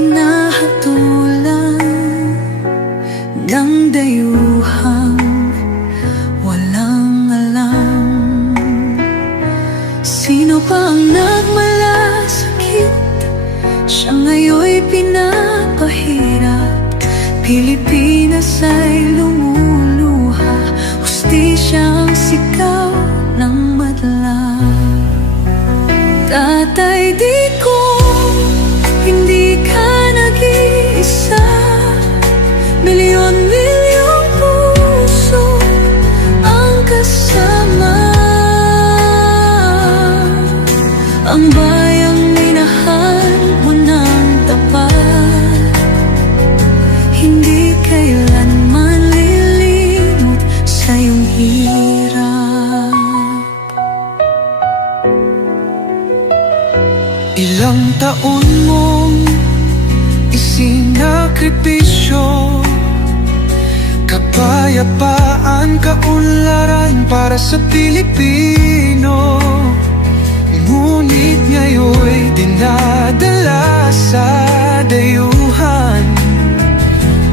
hinahatulan ng dayuhang walang alam. Sino pa ang nagmalasakit? Siya ngayon'y pinapahirap. Pilipinas ay lumuluha, hustisyang sigaw ng madla. Tatay, di ko hindi ka nag-iisa. Milyon-milyong puso ang kasama. Ang bayang minahal mo ng tapat, hindi kailanman lilimot sa iyong hirap. Ilang taon mong isinakripisyo, kapayapaan, kaunlaran para sa Pilipino. Ngunit ngayon'y dinadala sa dayuhan,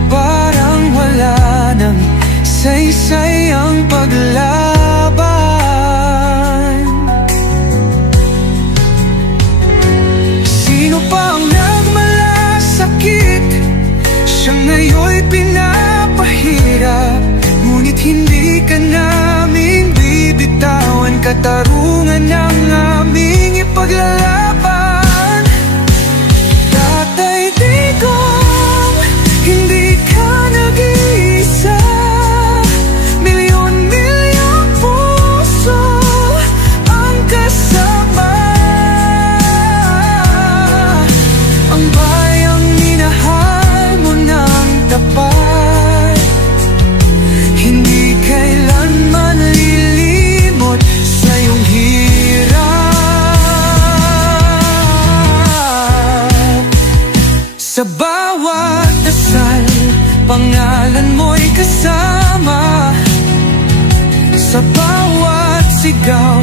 parang wala nang saysay ang paglaban. Sino pa ang nagmalasakit? Siya ngayon'y pinapahirap. Ngunit hindi ka namin bibitawan, katarungan ng aming ipaglalaban. Tatay Digong, hindi ka nag-iisa. Milyon-milyong puso ang kasama. Ang bayang minahal mo ng tapat, hindi kailanman lilimot sa iyong hirap. Sa bawat dasal, pangalan mo'y kasama. Sa bawat sigaw,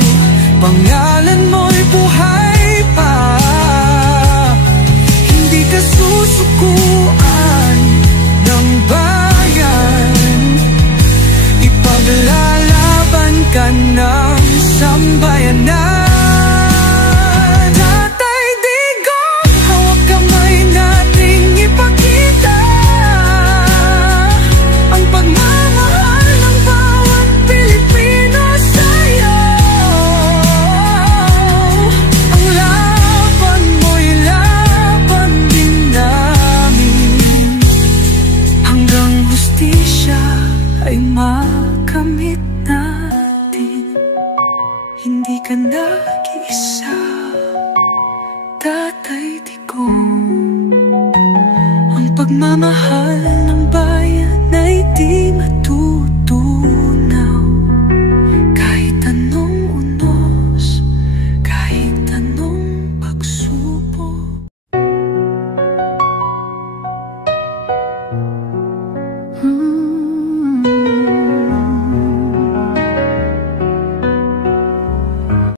pangalan mo'y buhay pa. Hindi ka susukuan ng bayan, ipaglalaban ka ng sambayanan. Tatay Digong, hawak kamay nating ipakita ang pagmamahal ng bawat Pilipino sa'yo. Ang laban mo'y laban din namin, hanggang hustisya ay makamit natin. Hindi ka nag-iisa, Tatay Digong. Ang pagmamahal